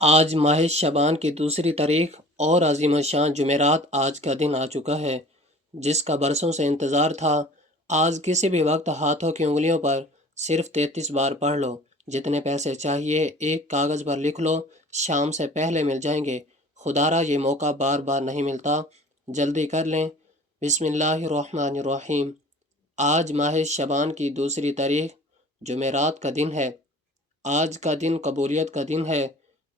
آج ماہ شعبان کی دوسری تاریخ اور عظیم الشان جمعرات آج کا دن آ چکا ہے، جس کا برسوں سے انتظار تھا۔ آج کسی بھی وقت ہاتھوں کی انگلیوں پر صرف 33 بار پڑھ لو، جتنے پیسے چاہیے ایک کاغذ پر لکھ لو، شام سے پہلے مل جائیں گے۔ خدارا یہ موقع بار بار نہیں ملتا، جلدی کر لیں۔ بسم اللہ الرحمن الرحیم۔ آج ماہ شعبان کی دوسری تاریخ جمعرات کا دن ہے۔ آج کا دن قبولیت کا دن ہے۔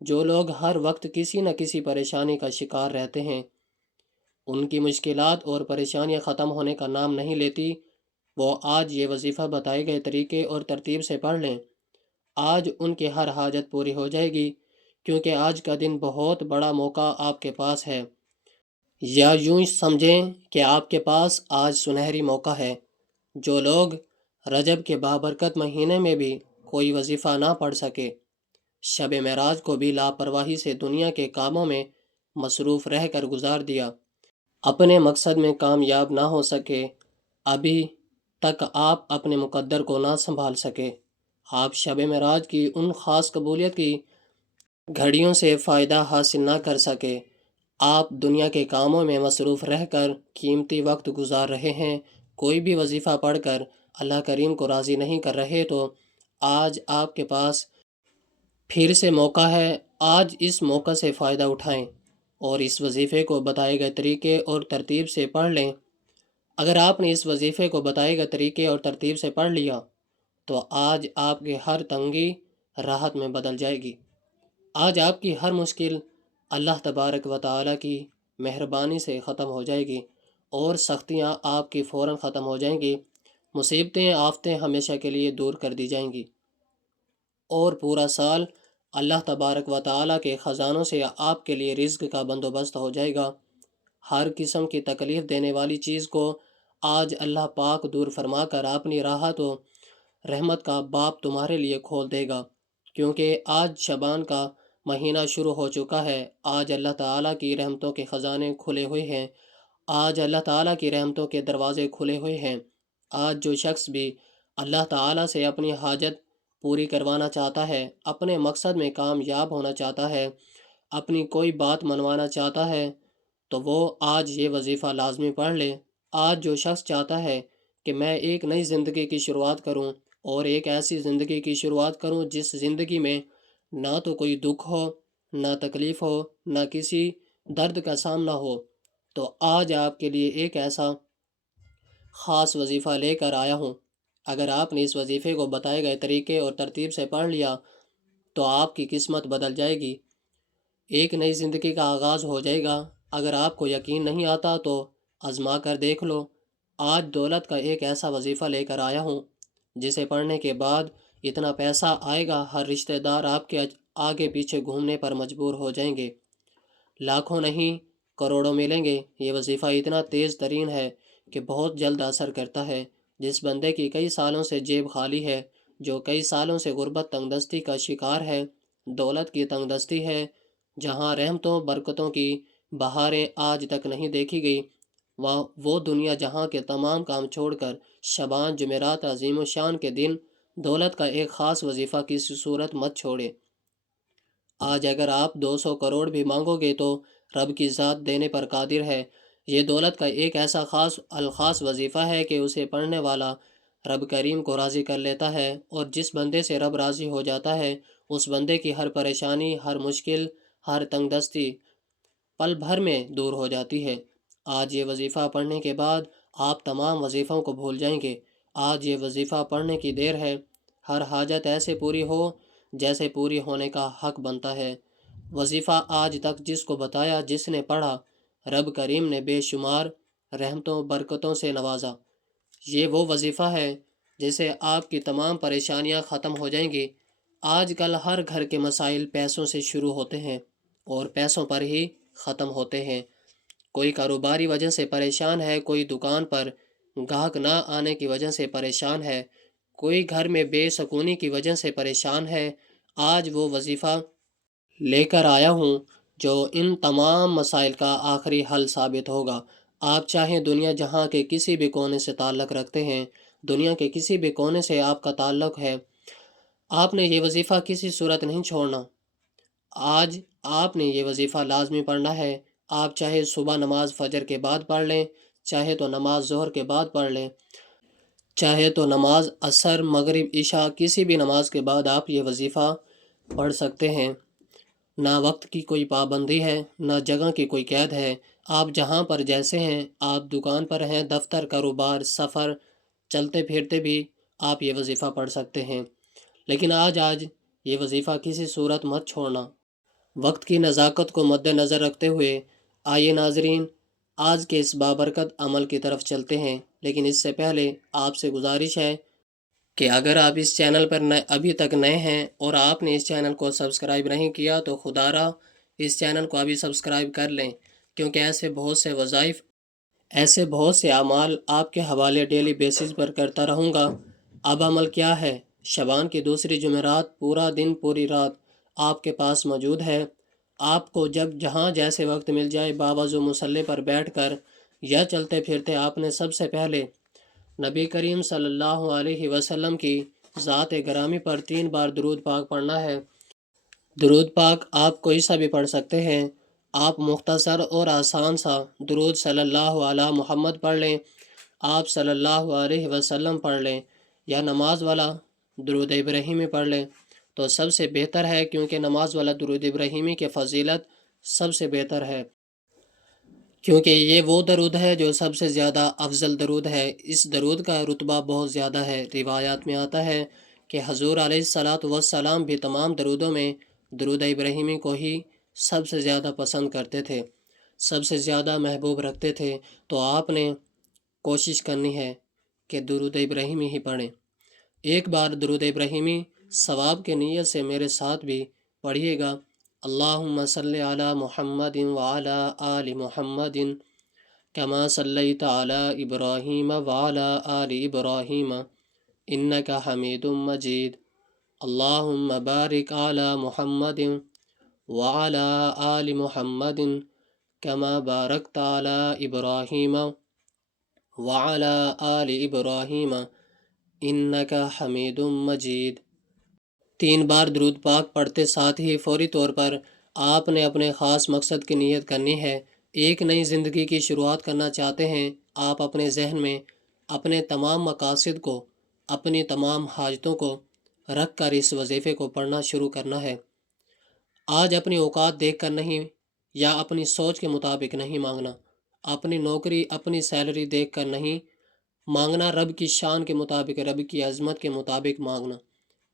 جو لوگ ہر وقت کسی نہ کسی پریشانی کا شکار رہتے ہیں، ان کی مشکلات اور پریشانیاں ختم ہونے کا نام نہیں لیتی، وہ آج یہ وظیفہ بتائے گئے طریقے اور ترتیب سے پڑھ لیں۔ آج ان کی ہر حاجت پوری ہو جائے گی، کیونکہ آج کا دن بہت بڑا موقع آپ کے پاس ہے، یا یوں سمجھیں کہ آپ کے پاس آج سنہری موقع ہے۔ جو لوگ رجب کے بابرکت مہینے میں بھی کوئی وظیفہ نہ پڑھ سکے، شب معراج کو بھی لاپرواہی سے دنیا کے کاموں میں مصروف رہ کر گزار دیا، اپنے مقصد میں کامیاب نہ ہو سکے، ابھی تک آپ اپنے مقدر کو نہ سنبھال سکے، آپ شب معراج کی ان خاص قبولیت کی گھڑیوں سے فائدہ حاصل نہ کر سکے، آپ دنیا کے کاموں میں مصروف رہ کر قیمتی وقت گزار رہے ہیں، کوئی بھی وظیفہ پڑھ کر اللہ کریم کو راضی نہیں کر رہے، تو آج آپ کے پاس پھر سے موقع ہے۔ آج اس موقع سے فائدہ اٹھائیں اور اس وظیفے کو بتائے گئے طریقے اور ترتیب سے پڑھ لیں۔ اگر آپ نے اس وظیفے کو بتائے گئے طریقے اور ترتیب سے پڑھ لیا تو آج آپ کی ہر تنگی راحت میں بدل جائے گی۔ آج آپ کی ہر مشکل اللہ تبارک و تعالی کی مہربانی سے ختم ہو جائے گی اور سختیاں آپ کی فوراً ختم ہو جائیں گی، مصیبتیں آفتیں ہمیشہ کے لیے دور کر دی جائیں گی، اور پورا سال اللہ تبارک و تعالیٰ کے خزانوں سے آپ کے لیے رزق کا بندوبست ہو جائے گا۔ ہر قسم کی تکلیف دینے والی چیز کو آج اللہ پاک دور فرما کر اپنی راحت و رحمت کا باب تمہارے لیے کھول دے گا، کیونکہ آج شعبان کا مہینہ شروع ہو چکا ہے۔ آج اللہ تعالیٰ کی رحمتوں کے خزانے کھلے ہوئے ہیں، آج اللہ تعالیٰ کی رحمتوں کے دروازے کھلے ہوئے ہیں۔ آج جو شخص بھی اللہ تعالیٰ سے اپنی حاجت پوری کروانا چاہتا ہے، اپنے مقصد میں کامیاب ہونا چاہتا ہے، اپنی کوئی بات منوانا چاہتا ہے، تو وہ آج یہ وظیفہ لازمی پڑھ لے۔ آج جو شخص چاہتا ہے کہ میں ایک نئی زندگی کی شروعات کروں اور ایک ایسی زندگی کی شروعات کروں جس زندگی میں نہ تو کوئی دکھ ہو، نہ تکلیف ہو، نہ کسی درد کا سامنا ہو، تو آج آپ کے لیے ایک ایسا خاص وظیفہ لے کر آیا ہوں۔ اگر آپ نے اس وظیفے کو بتائے گئے طریقے اور ترتیب سے پڑھ لیا تو آپ کی قسمت بدل جائے گی، ایک نئی زندگی کا آغاز ہو جائے گا۔ اگر آپ کو یقین نہیں آتا تو آزما کر دیکھ لو۔ آج دولت کا ایک ایسا وظیفہ لے کر آیا ہوں جسے پڑھنے کے بعد اتنا پیسہ آئے گا، ہر رشتہ دار آپ کے آگے پیچھے گھومنے پر مجبور ہو جائیں گے، لاکھوں نہیں کروڑوں ملیں گے۔ یہ وظیفہ اتنا تیز ترین ہے کہ بہت جلد اثر کرتا ہے۔ جس بندے کی کئی سالوں سے جیب خالی ہے، جو کئی سالوں سے غربت تنگ دستی کا شکار ہے، دولت کی تنگ دستی ہے، جہاں رحمتوں برکتوں کی بہاریں آج تک نہیں دیکھی گئی، وہ دنیا جہاں کے تمام کام چھوڑ کر شبان جمعرات عظیم الشان کے دن دولت کا ایک خاص وظیفہ کسی صورت مت چھوڑے۔ آج اگر آپ 200 کروڑ بھی مانگو گے تو رب کی ذات دینے پر قادر ہے۔ یہ دولت کا ایک ایسا الخاص وظیفہ ہے کہ اسے پڑھنے والا رب کریم کو راضی کر لیتا ہے، اور جس بندے سے رب راضی ہو جاتا ہے اس بندے کی ہر پریشانی، ہر مشکل، ہر تنگ دستی پل بھر میں دور ہو جاتی ہے۔ آج یہ وظیفہ پڑھنے کے بعد آپ تمام وظیفوں کو بھول جائیں گے۔ آج یہ وظیفہ پڑھنے کی دیر ہے، ہر حاجت ایسے پوری ہو جیسے پوری ہونے کا حق بنتا ہے۔ وظیفہ آج تک جس کو بتایا، جس نے پڑھا، رب کریم نے بے شمار رحمتوں برکتوں سے نوازا۔ یہ وہ وظیفہ ہے جسے آپ کی تمام پریشانیاں ختم ہو جائیں گی۔ آج کل ہر گھر کے مسائل پیسوں سے شروع ہوتے ہیں اور پیسوں پر ہی ختم ہوتے ہیں۔ کوئی کاروباری وجہ سے پریشان ہے، کوئی دکان پر گاہک نہ آنے کی وجہ سے پریشان ہے، کوئی گھر میں بے سکونی کی وجہ سے پریشان ہے۔ آج وہ وظیفہ لے کر آیا ہوں جو ان تمام مسائل کا آخری حل ثابت ہوگا۔ آپ چاہیں دنیا جہاں کے کسی بھی کونے سے تعلق رکھتے ہیں، دنیا کے کسی بھی کونے سے آپ کا تعلق ہے، آپ نے یہ وظیفہ کسی صورت نہیں چھوڑنا۔ آج آپ نے یہ وظیفہ لازمی پڑھنا ہے۔ آپ چاہے صبح نماز فجر کے بعد پڑھ لیں، چاہے تو نماز ظہر کے بعد پڑھ لیں، چاہے تو نماز عصر مغرب عشاء کسی بھی نماز کے بعد آپ یہ وظیفہ پڑھ سکتے ہیں۔ نہ وقت کی کوئی پابندی ہے، نہ جگہ کی کوئی قید ہے۔ آپ جہاں پر جیسے ہیں، آپ دکان پر ہیں، دفتر، کاروبار، سفر، چلتے پھرتے بھی آپ یہ وظیفہ پڑھ سکتے ہیں۔ لیکن آج یہ وظیفہ کسی صورت مت چھوڑنا۔ وقت کی نزاکت کو مد نظر رکھتے ہوئے آئیے ناظرین آج کے اس بابرکت عمل کی طرف چلتے ہیں، لیکن اس سے پہلے آپ سے گزارش ہے کہ اگر آپ اس چینل پر ابھی تک نئے ہیں اور آپ نے اس چینل کو سبسکرائب نہیں کیا تو خدا را اس چینل کو ابھی سبسکرائب کر لیں، کیونکہ ایسے بہت سے وظائف، ایسے بہت سے اعمال آپ کے حوالے ڈیلی بیسس پر کرتا رہوں گا۔ اب عمل کیا ہے؟ شعبان کی دوسری جمعرات پورا دن پوری رات آپ کے پاس موجود ہے۔ آپ کو جب جہاں جیسے وقت مل جائے باوضو مصلی پر بیٹھ کر یا چلتے پھرتے آپ نے سب سے پہلے نبی کریم صلی اللہ علیہ وسلم کی ذات گرامی پر 3 بار درود پاک پڑھنا ہے۔ درود پاک آپ کوئی سا بھی پڑھ سکتے ہیں۔ آپ مختصر اور آسان سا درود صلی اللہ علی محمد پڑھ لیں، آپ صلی اللہ علیہ وسلم پڑھ لیں، یا نماز والا درود ابراہیمی پڑھ لیں تو سب سے بہتر ہے، کیونکہ نماز والا درود ابراہیمی کی فضیلت سب سے بہتر ہے، کیونکہ یہ وہ درود ہے جو سب سے زیادہ افضل درود ہے۔ اس درود کا رتبہ بہت زیادہ ہے۔ روایات میں آتا ہے کہ حضور علیہ الصلاۃ والسلام بھی تمام درودوں میں درود ابراہیمی کو ہی سب سے زیادہ پسند کرتے تھے، سب سے زیادہ محبوب رکھتے تھے۔ تو آپ نے کوشش کرنی ہے کہ درود ابراہیمی ہی پڑھیں۔ ایک بار درود ابراہیمی ثواب کے نیت سے میرے ساتھ بھی پڑھیے گا۔ اللہم صلی علی محمد وعلی آل محمد کما صلیت علی ابراہیم وعلی آل ابراہیم انک حمید مجید۔ اللہم بارک علی محمد وعلی آل محمد کما بارکت علی ابراہیم وعلی آل ابراہیم انک حمید مجید۔ 3 بار درود پاک پڑھتے ساتھ ہی فوری طور پر آپ نے اپنے خاص مقصد کی نیت کرنی ہے۔ ایک نئی زندگی کی شروعات کرنا چاہتے ہیں آپ، اپنے ذہن میں اپنے تمام مقاصد کو، اپنی تمام حاجتوں کو رکھ کر اس وظیفے کو پڑھنا شروع کرنا ہے۔ آج اپنی اوقات دیکھ کر نہیں یا اپنی سوچ کے مطابق نہیں مانگنا، اپنی نوکری، اپنی سیلری دیکھ کر نہیں مانگنا، رب کی شان کے مطابق، رب کی عظمت کے مطابق مانگنا۔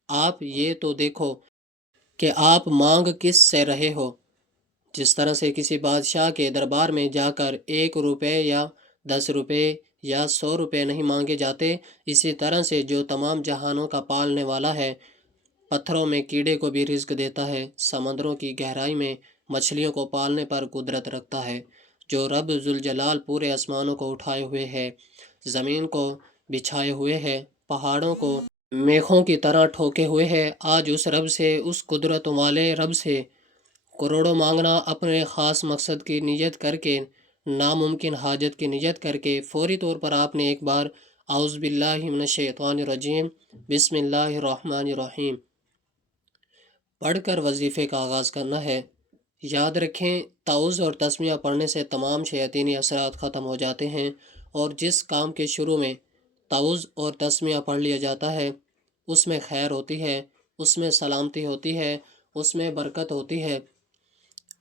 آپ یہ تو دیکھو کہ آپ مانگ کس سے رہے ہو۔ جس طرح سے کسی بادشاہ کے دربار میں جا کر 1 روپے یا 10 روپے یا 100 روپے نہیں مانگے جاتے، اسی طرح سے جو تمام جہانوں کا پالنے والا ہے، پتھروں میں کیڑے کو بھی رزق دیتا ہے، سمندروں کی گہرائی میں مچھلیوں کو پالنے پر قدرت رکھتا ہے، جو رب ذوالجلال پورے آسمانوں کو اٹھائے ہوئے ہے، زمین کو بچھائے ہوئے ہے، پہاڑوں کو میخوں کی طرح ٹھوکے ہوئے ہے، آج اس رب سے، اس قدرت والے رب سے کروڑوں مانگنا، اپنے خاص مقصد کی نیت کر کے، ناممکن حاجت کی نیت کر کے فوری طور پر آپ نے ایک بار اعوذ باللہ من الشیطان الرجیم بسم اللہ الرحمن الرحیم پڑھ کر وظیفے کا آغاز کرنا ہے۔ یاد رکھیں، تعوذ اور تسمیہ پڑھنے سے تمام شیاطینی اثرات ختم ہو جاتے ہیں، اور جس کام کے شروع میں تعوذ اور تسمیہ پڑھ لیا جاتا ہے اس میں خیر ہوتی ہے، اس میں سلامتی ہوتی ہے، اس میں برکت ہوتی ہے۔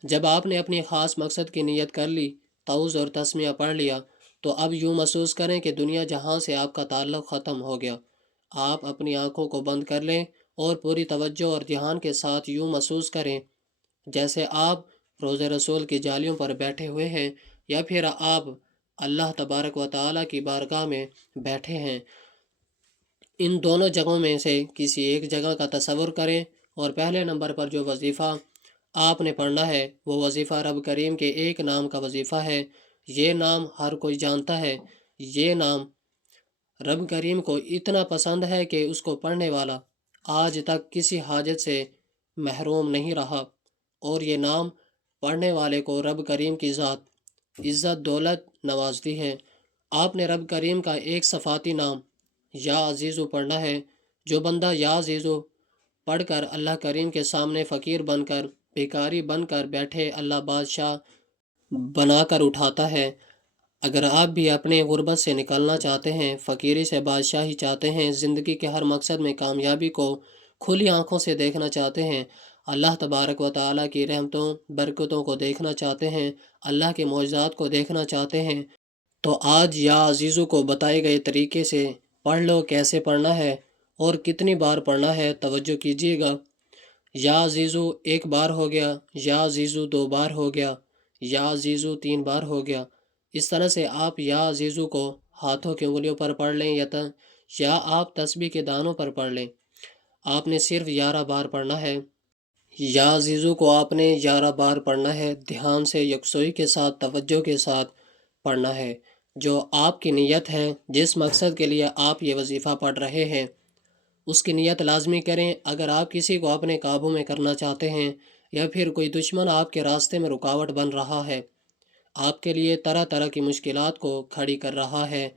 جب آپ نے اپنی خاص مقصد کی نیت کر لی، تعوذ اور تسمیہ پڑھ لیا، تو اب یوں محسوس کریں کہ دنیا جہاں سے آپ کا تعلق ختم ہو گیا۔ آپ اپنی آنکھوں کو بند کر لیں اور پوری توجہ اور دھیان کے ساتھ یوں محسوس کریں جیسے آپ روضہ رسول کی جالیوں پر بیٹھے ہوئے ہیں، یا پھر آپ اللہ تبارک و تعالیٰ کی بارگاہ میں بیٹھے ہیں۔ ان دونوں جگہوں میں سے کسی ایک جگہ کا تصور کریں، اور پہلے نمبر پر جو وظیفہ آپ نے پڑھنا ہے وہ وظیفہ رب کریم کے ایک نام کا وظیفہ ہے۔ یہ نام ہر کوئی جانتا ہے، یہ نام رب کریم کو اتنا پسند ہے کہ اس کو پڑھنے والا آج تک کسی حاجت سے محروم نہیں رہا، اور یہ نام پڑھنے والے کو رب کریم کی ذات عزت دولت نوازتی ہے۔ آپ نے رب کریم کا ایک صفاتی نام یا عزیزو پڑھنا ہے۔ جو بندہ یا عزیزو پڑھ کر اللہ کریم کے سامنے فقیر بن کر بھیکاری بن کر بیٹھے اللہ بادشاہ بنا کر اٹھاتا ہے۔ اگر آپ بھی اپنے غربت سے نکلنا چاہتے ہیں، فقیری سے بادشاہی چاہتے ہیں، زندگی کے ہر مقصد میں کامیابی کو کھلی آنکھوں سے دیکھنا چاہتے ہیں، اللہ تبارک و تعالیٰ کی رحمتوں برکتوں کو دیکھنا چاہتے ہیں، اللہ کے معجزات کو دیکھنا چاہتے ہیں، تو آج یا عزیزو کو بتائے گئے طریقے سے پڑھ لو۔ کیسے پڑھنا ہے اور کتنی بار پڑھنا ہے، توجہ کیجیے گا۔ یا عزیزو ایک بار ہو گیا، یا عزیزو دو بار ہو گیا، یا عزیزو تین بار ہو گیا۔ اس طرح سے آپ یا عزیزو کو ہاتھوں کی انگلیوں پر پڑھ لیں یا آپ تسبیح کے دانوں پر پڑھ لیں۔ آپ نے صرف 11 بار پڑھنا ہے۔ یا عزیزو کو آپ نے 11 بار پڑھنا ہے، دھیان سے، یکسوئی کے ساتھ، توجہ کے ساتھ پڑھنا ہے۔ جو آپ کی نیت ہے، جس مقصد کے لیے آپ یہ وظیفہ پڑھ رہے ہیں، اس کی نیت لازمی کریں۔ اگر آپ کسی کو اپنے قابو میں کرنا چاہتے ہیں یا پھر کوئی دشمن آپ کے راستے میں رکاوٹ بن رہا ہے، آپ کے لیے طرح طرح کی مشکلات کو کھڑی کر رہا ہے،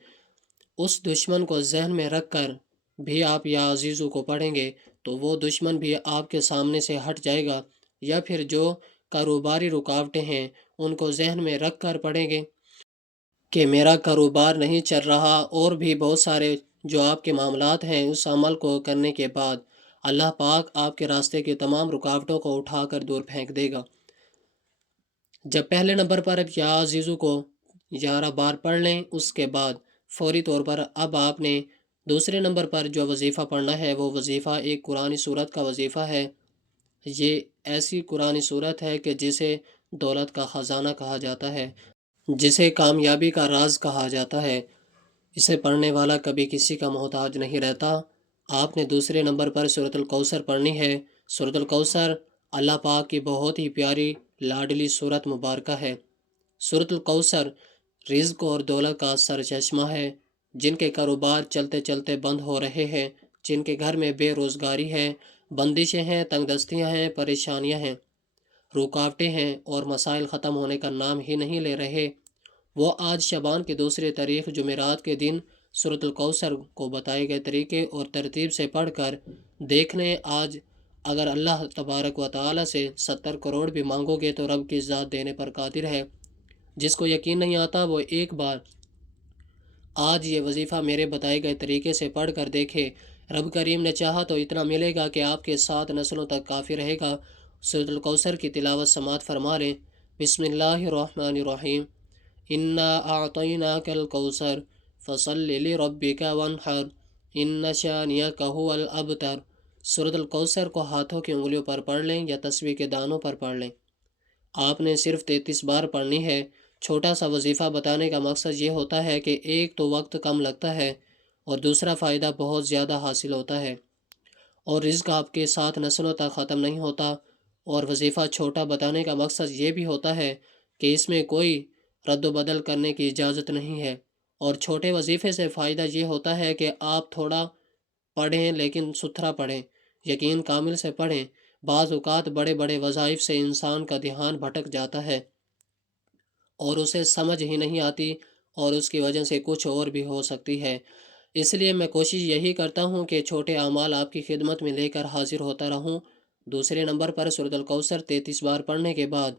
اس دشمن کو ذہن میں رکھ کر بھی آپ یا عزیزو کو پڑھیں گے تو وہ دشمن بھی آپ کے سامنے سے ہٹ جائے گا۔ یا پھر جو کاروباری رکاوٹیں ہیں ان کو ذہن میں رکھ کر پڑھیں گے کہ میرا کاروبار نہیں چل رہا، اور بھی بہت سارے جو آپ کے معاملات ہیں، اس عمل کو کرنے کے بعد اللہ پاک آپ کے راستے کی تمام رکاوٹوں کو اٹھا کر دور پھینک دے گا۔ جب پہلے نمبر پر یا عزیزو کو 11 بار پڑھ لیں، اس کے بعد فوری طور پر اب آپ نے دوسرے نمبر پر جو وظیفہ پڑھنا ہے، وہ وظیفہ ایک قرآنی سورت کا وظیفہ ہے۔ یہ ایسی قرآنی سورت ہے کہ جسے دولت کا خزانہ کہا جاتا ہے، جسے کامیابی کا راز کہا جاتا ہے۔ اسے پڑھنے والا کبھی کسی کا محتاج نہیں رہتا۔ آپ نے دوسرے نمبر پر سورۃ الکوثر پڑھنی ہے۔ سورۃ الکوثر اللہ پاک کی بہت ہی پیاری لاڈلی سورت مبارکہ ہے۔ سورۃ الکوثر رزق اور دولت کا سرچشمہ ہے۔ جن کے کاروبار چلتے چلتے بند ہو رہے ہیں، جن کے گھر میں بے روزگاری ہے، بندشیں ہیں، تنگ دستیاں ہیں، پریشانیاں ہیں، رکاوٹیں ہیں اور مسائل ختم ہونے کا نام ہی نہیں لے رہے، وہ آج شعبان کی دوسری تاریخ جمعرات کے دن سورۃ الکوثر کو بتائے گئے طریقے اور ترتیب سے پڑھ کر دیکھ لیں۔ آج اگر اللہ تبارک و تعالیٰ سے 70 کروڑ بھی مانگو گے تو رب کی ذات دینے پر قادر ہے۔ جس کو یقین نہیں آتا وہ ایک بار آج یہ وظیفہ میرے بتائے گئے طریقے سے پڑھ کر دیکھے۔ رب کریم نے چاہا تو اتنا ملے گا کہ آپ کے 7 نسلوں تک کافی رہے گا۔ سورۃ الکوثر کی تلاوت سماعت فرما لیں۔ بسم اللہ الرحمن الرحیم۔ انا اعطیناک الکوثر فصل لربک وانحر ان شانئک ھو الابتر۔ سورۃ الکوثر کو ہاتھوں کی انگلیوں پر پڑھ لیں یا تسبیح کے دانوں پر پڑھ لیں۔ آپ نے صرف 33 بار پڑھنی ہے۔ چھوٹا سا وظیفہ بتانے کا مقصد یہ ہوتا ہے کہ ایک تو وقت کم لگتا ہے اور دوسرا فائدہ بہت زیادہ حاصل ہوتا ہے، اور رزق آپ کے 7 نسلوں تک ختم نہیں ہوتا۔ اور وظیفہ چھوٹا بتانے کا مقصد یہ بھی ہوتا ہے کہ اس میں کوئی رد و بدل کرنے کی اجازت نہیں ہے۔ اور چھوٹے وظیفے سے فائدہ یہ ہوتا ہے کہ آپ تھوڑا پڑھیں لیکن ستھرا پڑھیں، یقین کامل سے پڑھیں۔ بعض اوقات بڑے بڑے وظائف سے انسان کا دھیان بھٹک جاتا ہے اور اسے سمجھ ہی نہیں آتی، اور اس کی وجہ سے کچھ اور بھی ہو سکتی ہے۔ اس لیے میں کوشش یہی کرتا ہوں کہ چھوٹے اعمال آپ کی خدمت میں لے کر حاضر ہوتا رہوں۔ دوسرے نمبر پر سورۃ الکوثر 33 بار پڑھنے کے بعد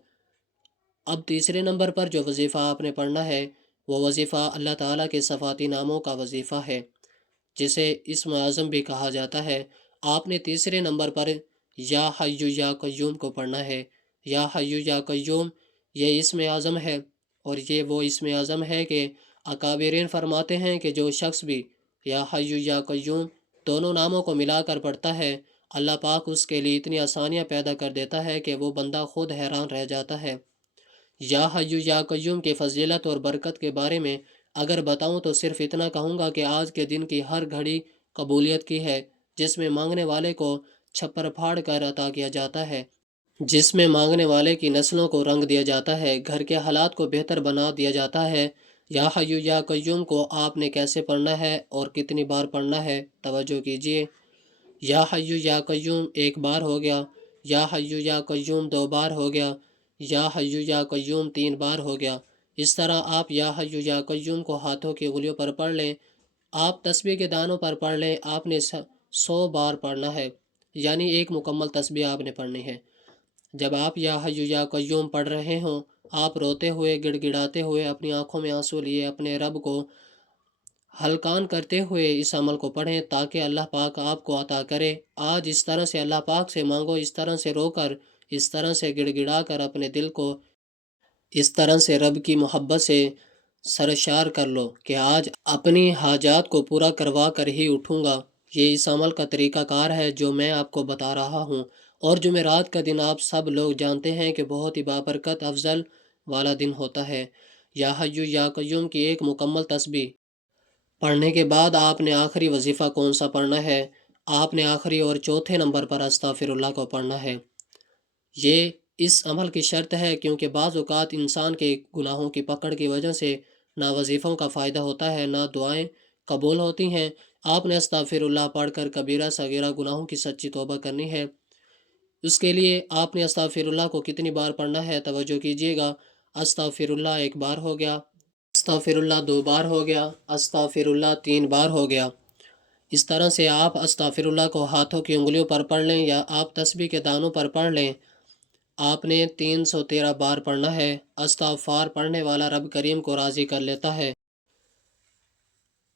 اب تیسرے نمبر پر جو وظیفہ آپ نے پڑھنا ہے وہ وظیفہ اللہ تعالیٰ کے صفاتی ناموں کا وظیفہ ہے، جسے اسم اعظم بھی کہا جاتا ہے۔ آپ نے تیسرے نمبر پر یا حی یا قیوم کو پڑھنا ہے۔ یا حی یا قیوم یہ اسم اعظم ہے، اور یہ وہ اسم اعظم ہے کہ اکابرین فرماتے ہیں کہ جو شخص بھی یا حی یا قیوم دونوں ناموں کو ملا کر پڑھتا ہے، اللہ پاک اس کے لیے اتنی آسانیاں پیدا کر دیتا ہے کہ وہ بندہ خود حیران رہ جاتا ہے۔ یا حی یا قیوم کی فضیلت اور برکت کے بارے میں اگر بتاؤں تو صرف اتنا کہوں گا کہ آج کے دن کی ہر گھڑی قبولیت کی ہے، جس میں مانگنے والے کو چھپر پھاڑ کر عطا کیا جاتا ہے، جس میں مانگنے والے کی نسلوں کو رنگ دیا جاتا ہے، گھر کے حالات کو بہتر بنا دیا جاتا ہے۔ یا حی یا قیوم کو آپ نے کیسے پڑھنا ہے اور کتنی بار پڑھنا ہے، توجہ کیجیے۔ یا حی یا قیوم ایک بار ہو گیا، یا حی یا قیوم 2 بار ہو گیا، یا حی یا قیوم 3 بار ہو گیا۔ اس طرح آپ یا حی یا قیوم کو ہاتھوں کی انگلیوں پر پڑھ لیں۔ آپ تسبیح کے دانوں پر پڑھ لیں۔ آپ نے 100 بار پڑھنا ہے، یعنی ایک مکمل تسبیح آپ نے پڑھنی ہے۔ جب آپ یا حی یا قیوم پڑھ رہے ہوں، آپ روتے ہوئے، گڑ گڑاتے ہوئے، اپنی آنکھوں میں آنسو لیے اپنے رب کو ہلکان کرتے ہوئے اس عمل کو پڑھیں تاکہ اللہ پاک آپ کو عطا کرے۔ آج اس طرح سے اللہ پاک سے مانگو، اس طرح سے رو کر، اس طرح سے گڑ گڑا کر اپنے دل کو اس طرح سے رب کی محبت سے سرشار کر لو کہ آج اپنی حاجات کو پورا کروا کر ہی اٹھوں گا۔ یہ اس عمل کا طریقہ کار ہے جو میں آپ کو بتا رہا ہوں، اور جمعرات کا دن آپ سب لوگ جانتے ہیں کہ بہت ہی بابرکت افضل والا دن ہوتا ہے۔ یا حیو یا قیوم کی ایک مکمل تسبیح پڑھنے کے بعد آپ نے آخری وظیفہ کون سا پڑھنا ہے؟ آپ نے آخری اور چوتھے نمبر پر استغفر اللہ کو پڑھنا ہے۔ یہ اس عمل کی شرط ہے کیونکہ بعض اوقات انسان کے گناہوں کی پکڑ کی وجہ سے نہ وظیفوں کا فائدہ ہوتا ہے، نہ دعائیں قبول ہوتی ہیں۔ آپ نے استغفر اللہ پڑھ کر کبیرہ صغیرہ گناہوں کی سچی توبہ کرنی ہے۔ اس کے لیے آپ نے استغفر اللہ کو کتنی بار پڑھنا ہے توجہ کیجیے گا۔ استغفر اللہ ایک بار ہو گیا، استغفر اللہ دو بار ہو گیا، استغفر اللہ تین بار ہو گیا۔ اس طرح سے آپ استغفر اللہ کو ہاتھوں کی انگلیوں پر پڑھ لیں یا آپ تسبیح کے دانوں پر پڑھ لیں۔ آپ نے 313 بار پڑھنا ہے۔ استغفار پڑھنے والا رب کریم کو راضی کر لیتا ہے۔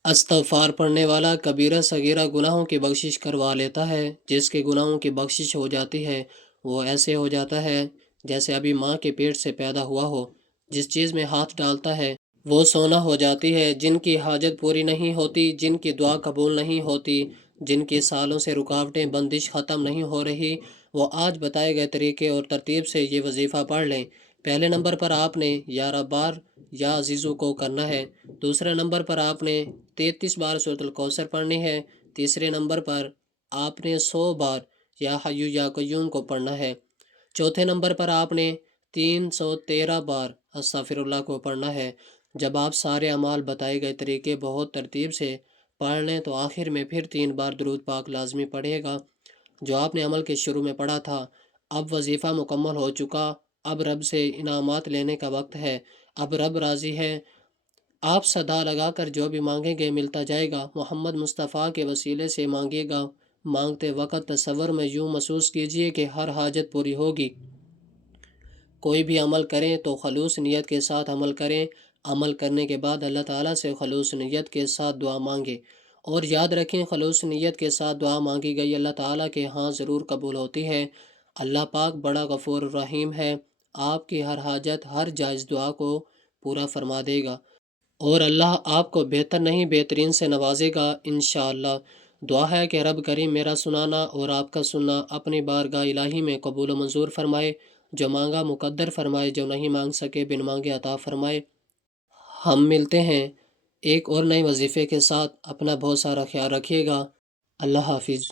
استغفار پڑھنے والا کبیرہ صغیرہ گناہوں کی بخشش کروا لیتا ہے۔ جس کے گناہوں کی بخشش ہو جاتی ہے وہ ایسے ہو جاتا ہے جیسے ابھی ماں کے پیٹ سے پیدا ہوا ہو۔ جس چیز میں ہاتھ ڈالتا ہے وہ سونا ہو جاتی ہے۔ جن کی حاجت پوری نہیں ہوتی، جن کی دعا قبول نہیں ہوتی، جن کی سالوں سے رکاوٹیں بندش ختم نہیں ہو رہی، وہ آج بتائے گئے طریقے اور ترتیب سے یہ وظیفہ پڑھ لیں۔ پہلے نمبر پر آپ نے یا ربار یا عزیزو کو کرنا ہے۔ دوسرے نمبر پر آپ نے 33 بار سورۃ الکوثر پڑھنی ہے۔ تیسرے نمبر پر آپ نے 100 بار یا حیو یا قیوم کو پڑھنا ہے۔ چوتھے نمبر پر آپ نے 313 بار استغفر اللہ کو پڑھنا ہے۔ جب آپ سارے اعمال بتائے گئے طریقے بہت ترتیب سے پڑھ لیں تو آخر میں پھر 3 بار درود پاک لازمی پڑھے گا جو آپ نے عمل کے شروع میں پڑھا تھا۔ اب وظیفہ مکمل ہو چکا، اب رب سے انعامات لینے کا وقت ہے۔ اب رب راضی ہے، آپ صدا لگا کر جو بھی مانگیں گے ملتا جائے گا۔ محمد مصطفیٰ کے وسیلے سے مانگیے گا۔ مانگتے وقت تصور میں یوں محسوس کیجئے کہ ہر حاجت پوری ہوگی۔ کوئی بھی عمل کریں تو خلوص نیت کے ساتھ عمل کریں۔ عمل کرنے کے بعد اللہ تعالیٰ سے خلوص نیت کے ساتھ دعا مانگیں، اور یاد رکھیں خلوص نیت کے ساتھ دعا مانگی گئی اللہ تعالیٰ کے ہاں ضرور قبول ہوتی ہے۔ اللہ پاک بڑا غفور الرحیم ہے، آپ کی ہر حاجت، ہر جائز دعا کو پورا فرما دے گا، اور اللہ آپ کو بہتر نہیں بہترین سے نوازے گا انشاءاللہ۔ دعا ہے کہ رب کریم میرا سنانا اور آپ کا سننا اپنی بارگاہ الہی میں قبول و منظور فرمائے۔ جو مانگا مقدر فرمائے، جو نہیں مانگ سکے بن مانگے عطا فرمائے۔ ہم ملتے ہیں ایک اور نئے وظیفے کے ساتھ۔ اپنا بہت سارا خیال رکھیے گا۔ اللہ حافظ۔